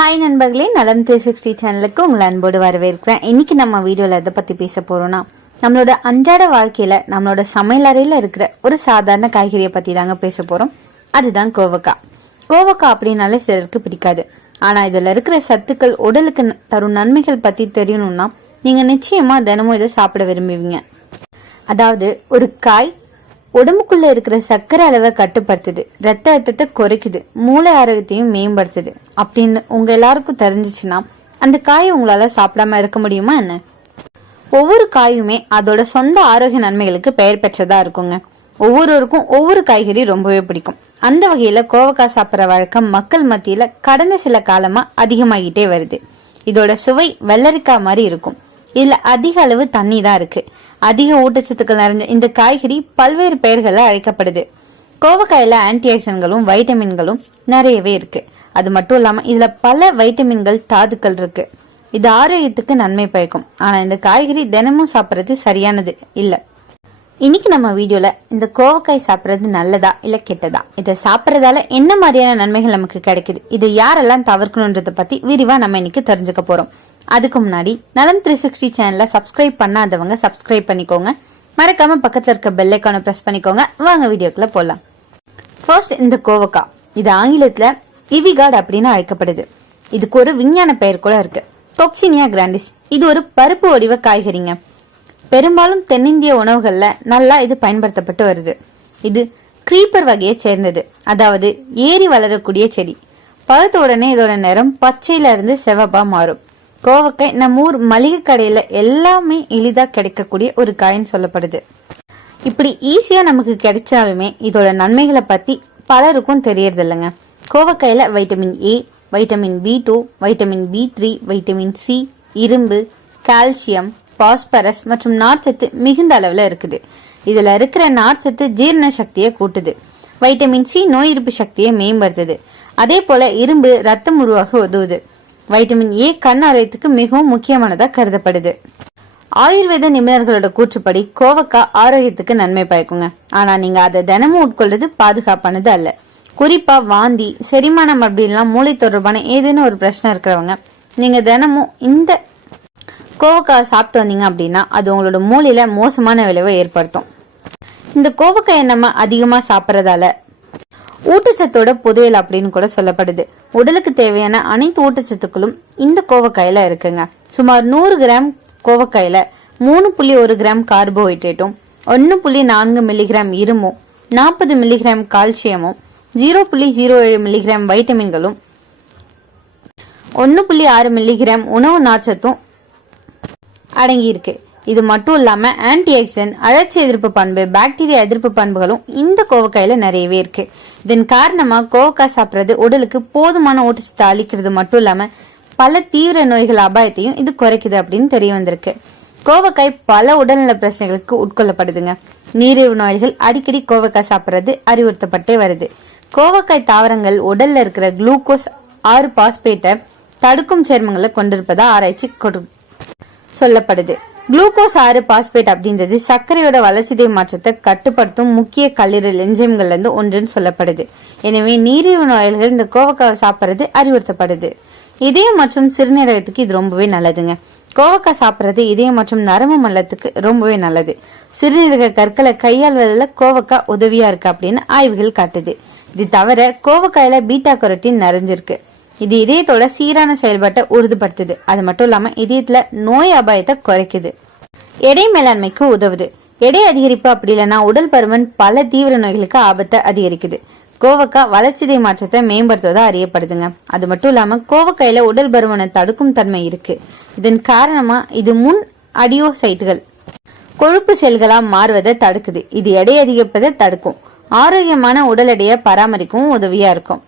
Hi நண்பர்களே, நலம் 360 சேனலுக்கு உங்களை அன்போடு வரவேற்கிறேன். இன்னைக்கு நம்ம வீடியோல எதை பத்தி பேச போறோம்னா, நம்மளோட அன்றாட வாழ்க்கையில நம்மளோட சமையலறையில இருக்கிற ஒரு சாதாரண காய்கறியை பத்தி தாங்க பேச போறோம். அதுதான் கோவக்காய். கோவக்காய் அப்படின்னாலே சிலருக்கு பிடிக்காது. ஆனா இதுல இருக்கிற சத்துக்கள் உடலுக்கு தரும் நன்மைகள் பத்தி தெரியணும்னா நீங்க நிச்சயமா தினமும் இதை சாப்பிட விரும்புவீங்க. அதாவது ஒரு காய் உடம்புக்குள்ள இருக்கிற சர்க்கரை அளவை கட்டுப்படுத்துது, ரத்த அழுத்தத்தை குறைக்குது, மூளை ஆரோக்கியத்தையும் மேம்படுத்துது அப்படின்னு உங்க எல்லாருக்கும் தெரிஞ்சிச்சுன்னா அந்த காயை உங்களால சாப்பிடாம இருக்க முடியுமா என்ன? ஒவ்வொரு காயுமே அதோட சொந்த ஆரோக்கிய நன்மைகளுக்கு பெயர் பெற்றதா இருக்குங்க. ஒவ்வொருவருக்கும் ஒவ்வொரு காய்கறி ரொம்பவே பிடிக்கும். அந்த வகையில கோவக்காய் சாப்பிட்ற வழக்கம் மக்கள் மத்தியில கடந்த சில காலமா அதிகமாகிட்டே வருது. இதோட சுவை வெள்ளரிக்காய் மாதிரி இருக்கும். இதுல அதிக அளவு தண்ணி தான் இருக்கு. அதிக ஊட்டச்சத்துக்கள் நிறைஞ்ச இந்த காய்கறி பல்வேறு பெயர்களால் அழைக்கப்படுது. கோவக்காயில ஆன்டி ஆக்சிடன்ட்களும் வைட்டமின்களும் நிறையவே இருக்கு. அது மட்டும் இல்லாம இதுல பல வைட்டமின்கள் தாதுக்கள் இருக்கு. இது ஆரோக்கியத்துக்கு நன்மை பயக்கும். ஆனா இந்த காய்கறி தினமும் சாப்பிட்றது சரியானது இல்ல. இன்னைக்கு நம்ம வீடியோல இந்த கோவக்காய் சாப்பிட்றது நல்லதா இல்ல கெட்டதா, இதை சாப்பிட்றதால என்ன மாதிரியான நன்மைகள் நமக்கு கிடைக்குது, இதை யாரெல்லாம் தவிர்க்கணும்ன்றத பத்தி விரிவா நம்ம இன்னைக்கு தெரிஞ்சுக்க போறோம். அதுக்கு முன்னாடி நலம் 360 சேனலை சப்ஸ்கிரைப் பண்ணாதவங்க சப்ஸ்கிரைப் பண்ணிக்கோங்க. மறக்காம பக்கத்துல இருக்க பெல் ஐகானை பிரஸ் பண்ணிக்கோங்க. வாங்க வீடியோக்குள்ள போலாம். ஃபர்ஸ்ட், இந்த கோவக்காய். இது ஆங்கிலத்துல இவிகார்ட் அப்படின்னு அழைக்கப்படுது. இதுக்கு ஒரு விஞ்ஞான பெயர் கூட இருக்கு, கொக்சினியா கிராண்டிஸ். இது ஒரு பருப்பு வடிவ காய்கறிங்க. பெரும்பாலும் தென்னிந்திய உணவுகள்ல நல்லா இது பயன்படுத்தப்பட்டு வருது. இது கிரீப்பர் வகையை சேர்ந்தது, அதாவது ஏறி வளரக்கூடிய செடி. பழுத்த உடனே இதோட நிறம் பச்சையில இருந்து சிவப்பா மாறும். கோவக்காய் நம்ம ஊர் மளிகை கடையில எல்லாமே எளிதா கிடைக்கக்கூடிய ஒரு காயின்னு சொல்லப்படுது. இப்படி ஈஸியா நமக்கு கிடைச்சாலுமே இதோட நன்மைகளை பத்தி பலருக்கும் தெரியறது இல்லைங்க. கோவக்காயில vitamin A, vitamin B2, vitamin B3, vitamin C, இரும்பு, கால்சியம், பாஸ்பரஸ் மற்றும் நார்ச்சத்து மிகுந்த அளவுல இருக்குது. இதுல இருக்கிற நார்ச்சத்து ஜீரண சக்தியை கூட்டுது. வைட்டமின் சி நோய் எதிர்ப்பு சக்தியை மேம்படுத்துது. அதே போல இரும்பு ரத்தம் உருவாக உதவுது. வைட்டமின் ஏ கண் ஆரோக்கியத்துக்கு மிகவும் முக்கியமானதா கருதப்படுது. ஆயுர்வேத நிபுணர்களோட கூற்றுப்படி கோவக்காய் ஆரோக்கியத்துக்கு நன்மை பயக்குங்க. ஆனா நீங்க அதை தினமும் உட்கொள்றது பாதுகாப்பானது அல்ல. குறிப்பா வாந்தி, செரிமானம் அப்படின்லாம் மூளை தொடர்பான ஏதேனும் ஒரு பிரச்சனை இருக்கிறவங்க நீங்க தினமும் இந்த கோவக்காய் சாப்பிட்டு வந்தீங்க அப்படின்னா அது உங்களோட மூளையில மோசமான விளைவை ஏற்படுத்தும். இந்த கோவக்காயை நம்ம அதிகமா சாப்பிட்றதால ஊட்டச்சத்தோட புதையல் அப்படின்னு கூட சொல்லப்படுது. உடலுக்கு தேவையான அனைத்து ஊட்டச்சத்துக்களும் இந்த கோவக்காயில இருக்குங்க. சுமார் 100 கிராம் கோவக்காயில 3.1 கிராம் கார்போஹைட்ரேட்டும், 1.4 மில்லிகிராம் இரும்பும், 40 மில்லிகிராம் கால்சியமும், 0.07 மில்லிகிராம் வைட்டமின்களும், 1.6 மில்லிகிராம் உணவு நார்ச்சத்தும் அடங்கி இருக்கு. இது மட்டும் இல்லாம ஆன்டி ஆக்சிடென்ட், அழற்சி எதிர்ப்பு பண்பு, பாக்டீரியா எதிர்ப்பு பண்புகளும் இந்த கோவக்காயில நிறையவே இருக்கு. இதன் காரணமா கோவக்காய் சாப்பிட்றது உடலுக்கு போதுமான ஊட்டச்சத்து அளிக்கிறது மட்டும் இல்லாம பல தீவிர நோய்கள் அபாயத்தையும் இது குறைக்குது அப்படின்னு தெரிய வந்திருக்கு. கோவக்காய் பல உடல்நல பிரச்சனைகளுக்கு உட்கொள்ளப்படுதுங்க. நீரிழிவு நோய்கள் அடிக்கடி கோவக்காய் சாப்பிட்றது அறிவுறுத்தப்பட்டே வருது. கோவக்காய் தாவரங்கள் உடல்ல இருக்கிற குளுக்கோஸ் 6 பாஸ்பேட்டை தடுக்கும் சேர்மங்களை கொண்டிருப்பதா ஆராய்ச்சி சொல்லப்படுது. குளுக்கோஸ் 6 பாஸ்பேட் அப்படின்றது சர்க்கரையோட வளர்ச்சிதை மாற்றத்தை கட்டுப்படுத்தும் முக்கிய கல்லீரல் என்சைம்கள்ல இருந்து ஒன்றுன்னு சொல்லப்படுது. எனவே நீரிழிவு நோயாளிகள் இந்த கோவக்காய் சாப்பிட்றது அறிவுறுத்தப்படுது. இதயம் மற்றும் சிறுநீரகத்துக்கு இது ரொம்பவே நல்லதுங்க. கோவக்காய் சாப்பிட்றது இதயம் மற்றும் நரம்பு மண்டலத்துக்கு ரொம்பவே நல்லது. சிறுநீரக கற்களை கையாள்வதில் கோவக்காய் உதவியா இருக்கு அப்படின்னு ஆய்வுகள் காட்டுது. இது தவிர கோவக்காயில பீட்டா கரோட்டின் நிறைஞ்சிருக்கு. இது இதயத்தோட சீரான செயல்பாட்டை உறுதிப்படுத்துது. அது மட்டும் இல்லாம இதயத்துல நோய் அபாயத்தை குறைக்குது. எடை மேலாண்மைக்கு உதவுது. எடை அதிகரிப்பு அப்படி இல்லைன்னா உடல் பருமன் பல தீவிர நோய்களுக்கு ஆபத்தை அதிகரிக்குது. கோவக்காய் வளர்ச்சிதை மாற்றத்தை மேம்படுத்துவதா அறியப்படுதுங்க. அது மட்டும் இல்லாம கோவக்காயில உடல் பருமனை தடுக்கும் தன்மை இருக்கு. இதன் காரணமா இது முன் அடியோசைட்டுகள் கொழுப்பு செல்களா மாறுவதை தடுக்குது. இது எடை அதிகரிப்பதை தடுக்கும். ஆரோக்கியமான உடல் எடையை பராமரிக்கவும் உதவியா இருக்கும்.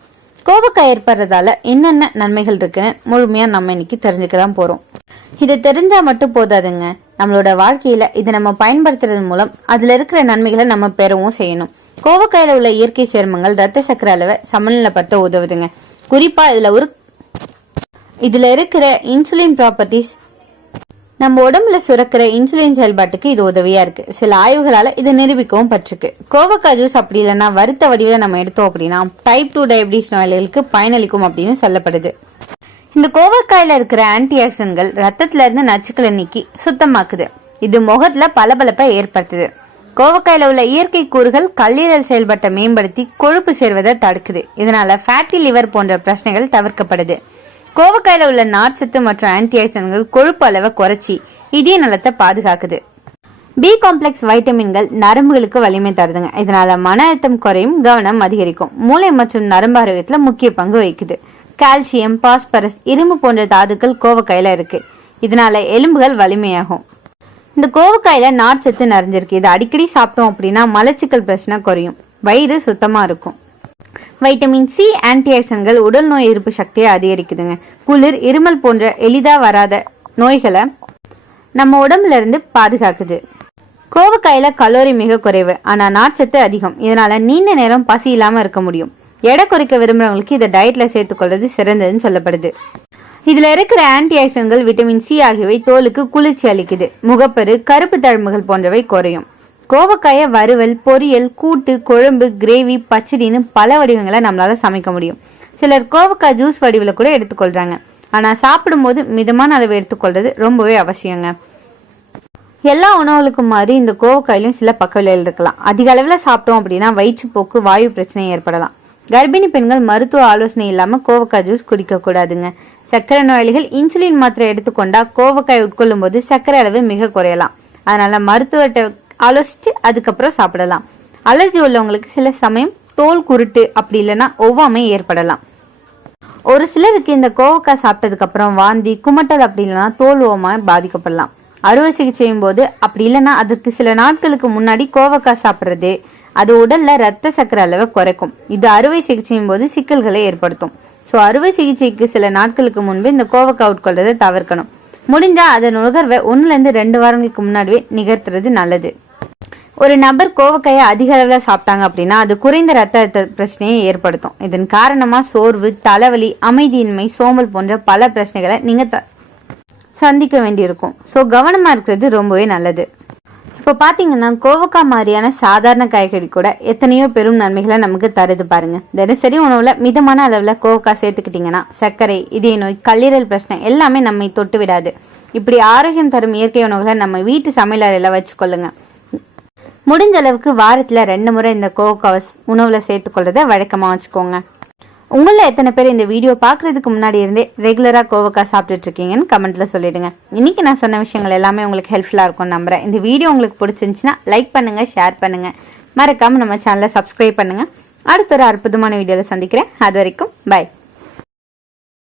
கோவக்காய் ஏற்படுறதால என்னென்ன நன்மைகள் இருக்குன்னு முழுமையா நம்ம இன்னைக்கு தெரிஞ்சுக்கதான் போறோம். இதை தெரிஞ்சா மட்டும் போதாதுங்க, நம்மளோட வாழ்க்கையில இதை நம்ம பயன்படுத்துறது மூலம் அதுல இருக்கிற நன்மைகளை நம்ம பெறவும் செய்யணும். கோவக்காயில உள்ள இயற்கை சேர்மங்கள் ரத்த சக்கரை அளவை சமநிலைப்படுத்த உதவுதுங்க. குறிப்பா இதுல இருக்கிற இன்சுலின் ப்ராப்பர்ட்டிஸ் நம்ம உடம்புல சுரக்கிற இன்சுலின் செயல்பாட்டுக்கு இது உதவியா இருக்கு. சில ஆய்வுகளால இது நிரூபிக்கவும் பட்டிருக்கு. கோவக்காய் ஜூஸ் அப்படி இல்லைன்னா வறுத்த வடிவில் நம்ம எடுத்தோம் அப்படின்னா டைப் 2 டயபிட்டிஸ் நோயாளிகளுக்கு பயனளிக்கும் அப்படின்னு சொல்லப்படுது. இந்த கோவக்காயில இருக்கிற ஆன்டி ஆக்சிடன்ட்கள் ரத்தத்துல இருந்து நச்சுக்களை நீக்கி சுத்தமாக்குது. இது முகத்துல பளபளப்பை ஏற்படுத்துது. கோவக்காயில உள்ள இயற்கை கூறுகள் கல்லீரல் செயல்பாட்டை மேம்படுத்தி கொழுப்பு சேர்வதை தடுக்குது. இதனால ஃபேட்டி லிவர் போன்ற பிரச்சனைகள் தவிர்க்கப்படுது. கோவக்காயில உள்ள நார்ச்சத்து மற்றும் ஆன்டி ஆக்சிடன்ட்கள் கொழுப்பு அளவை குறைச்சி இதய நலத்தை பாதுகாக்குது. பி காம்ப்ளெக்ஸ் வைட்டமின்கள் நரம்புகளுக்கு வலிமை தருதுங்க. இதனால மன அழுத்தம் குறையும், கவனம் அதிகரிக்கும். மூளை மற்றும் நரம்பு ஆரோக்கியத்துல முக்கிய பங்கு வகிக்குது. கால்சியம், பாஸ்பரஸ், இரும்பு போன்ற தாதுக்கள் கோவக்காயில இருக்கு. இதனால எலும்புகள் வலிமையாகும். இந்த கோவக்காயில நார்ச்சத்து நிறைஞ்சிருக்கு. இதை அடிக்கடி சாப்பிட்டோம் அப்படின்னா மலச்சிக்கல் பிரச்சனை குறையும், வயிறு சுத்தமா இருக்கும். வைட்டமின் சி ஆன்டி ஆக்சிடன்ட்கள் உடல் நோய் எதிர்ப்பு சக்தியை அதிகரிக்குதுங்க. குளிர், இருமல் போன்ற எளிதா வராத நோய்களை நம்ம உடம்புல இருந்து பாதுகாக்குது. கோவக்காயில கலோரி மிக குறைவு, ஆனா நார்ச்சத்து அதிகம். இதனால நீண்ட நேரம் பசி இல்லாம இருக்க முடியும். எடை குறைக்க விரும்புறவங்களுக்கு இதை டயட்ல சேர்த்துக்கொள்வது சிறந்ததுன்னு சொல்லப்படுது. இதுல இருக்கிற ஆன்டி ஆக்சிடன்ட்கள் விட்டமின் சி ஆகியவை தோலுக்கு குளிர்ச்சி அளிக்குது. முகப்பரு, கருப்பு தழும்புகள் போன்றவை குறையும். கோவக்காய வறுவல், பொரியல், கூட்டு, குழம்பு, கிரேவி, பச்சடின்னு பல வடிவங்களை நம்மளால சமைக்க முடியும். சிலர் கோவக்காய் ஜூஸ் வடிவில் கூட எடுத்துக்கொள்றாங்க. ஆனா சாப்பிடும் போது மிதமான அளவு எடுத்துக்கொள்றது ரொம்பவே அவசியங்க. எல்லா உணவுகளுக்கும் மாதிரி இந்த கோவக்காயிலும் சில பக்க விளைவுகள் இருக்கலாம். அதிக அளவுல சாப்பிட்டோம் அப்படின்னா வயிற்றுப்போக்கு, வாயு பிரச்சனை ஏற்படலாம். கர்ப்பிணி பெண்கள் மருத்துவ ஆலோசனை இல்லாம கோவக்காய் ஜூஸ் குடிக்க கூடாதுங்க. சர்க்கரை நோயாளிகள் இன்சுலின் மாத்திரை எடுத்துக்கொண்டா கோவக்காய் உட்கொள்ளும் போது சர்க்கரை அளவு மிக குறையலாம். அதனால மருத்துவர்கிட்ட ஆலோசிச்சு அதுக்கப்புறம் சாப்பிடலாம். அலர்ஜி உள்ளவங்களுக்கு சில சமயம் தோல் குருட்டு அப்படி இல்லைன்னா ஒவ்வாமை ஏற்படலாம். ஒரு சிலருக்கு இந்த கோவக்காய் சாப்பிட்டதுக்கு அப்புறம் வாந்தி, குமட்டல் அப்படி இல்லைன்னா தோல் ஓவமா பாதிக்கப்படலாம். அறுவை சிகிச்சையும் போது அப்படி இல்லைன்னா அதற்கு சில நாட்களுக்கு முன்னாடி கோவக்காய் சாப்பிட்றது அது உடல்ல ரத்த சர்க்கரை அளவை குறைக்கும். இது அறுவை சிகிச்சையும் போது சிக்கல்களை ஏற்படுத்தும். ஸோ அறுவை சிகிச்சைக்கு சில நாட்களுக்கு முன்பு இந்த கோவக்காய் உட்கொள்றதை தவிர்க்கணும். முடிஞ்சா அதன் நுகர்வை 1-2 வாரங்களுக்கு முன்னாடியே நிகழ்த்துறது நல்லது. ஒரு நபர் கோவக்காயை அதிக அளவுல சாப்பிட்டாங்க அப்படின்னா அது குறைந்த ரத்த அழுத்த பிரச்சனையை ஏற்படுத்தும். இதன் காரணமா சோர்வு, தலைவலி, அமைதியின்மை, சோம்பல் போன்ற பல பிரச்சனைகளை நீங்க சந்திக்க வேண்டியிருக்கும். ஸோ கவனமா இருக்கிறது ரொம்பவே நல்லது. இப்போ பாத்தீங்கன்னா கோவக்காய் மாதிரியான சாதாரண காய்கறி கூட எத்தனையோ பெரும் நன்மைகளை நமக்கு தருது பாருங்க. தினசரி உணவுல மிதமான அளவுல கோவக்காய் சேர்த்துக்கிட்டீங்கன்னா சர்க்கரை, இதய நோய், கல்லீரல் பிரச்சனை எல்லாமே நம்மை தொட்டு விடாது. இப்படி ஆரோக்கியம் தரும் இயற்கை உணவுகளை நம்ம வீட்டு சமையல் அறையில வச்சுக்கொள்ளுங்க. முடிஞ்ச அளவுக்கு வாரத்துல 2 முறை இந்த கோவக்காய் உணவுல சேர்த்துக்கொள்றத வழக்கமா வச்சுக்கோங்க. உங்கள எத்தனை பேர் இந்த வீடியோ பாக்குறதுக்கு முன்னாடி இருந்தே ரெகுலரா கோவக்காய் சாப்பிட்டுட்டு இருக்கீங்கன்னு கமெண்ட்ல சொல்லிடுங்க. இன்னைக்கு நான் சொன்ன விஷயங்கள் எல்லாமே உங்களுக்கு ஹெல்ப்ஃபுல்லா இருக்கும் நம்புறேன். இந்த வீடியோ உங்களுக்கு பிடிச்சிருந்துச்சுன்னா லைக் பண்ணுங்க, ஷேர் பண்ணுங்க, மறக்காம நம்ம சேனலை சப்ஸ்கிரைப் பண்ணுங்க. அடுத்த ஒரு அற்புதமான வீடியோல சந்திக்கிறேன். அது வரைக்கும் பை.